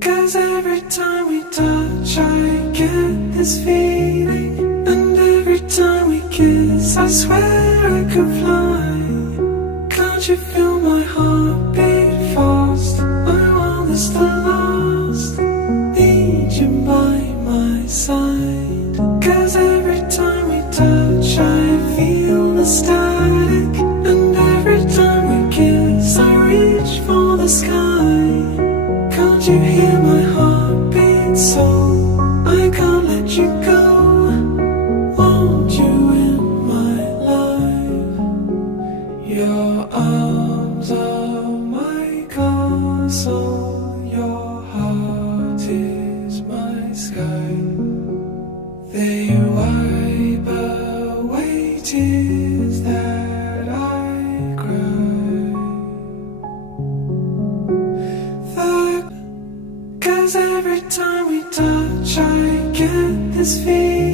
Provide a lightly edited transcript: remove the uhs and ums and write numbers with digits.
'Cause every time we touch I get this feeling, and every time we kiss I swear I could fly. Can't you feel my heart beat fast? I want this to last. Need you by my side. 'Cause every time we touch I feel the static, and every time we kiss I reach for the sky. Can't you hear my heartbeat so I can't let you go? Want you in my life. Your arms are my castle, your heart is my sky. They wipe away tears that I cry. 'Cause every time we touch I get this feeling,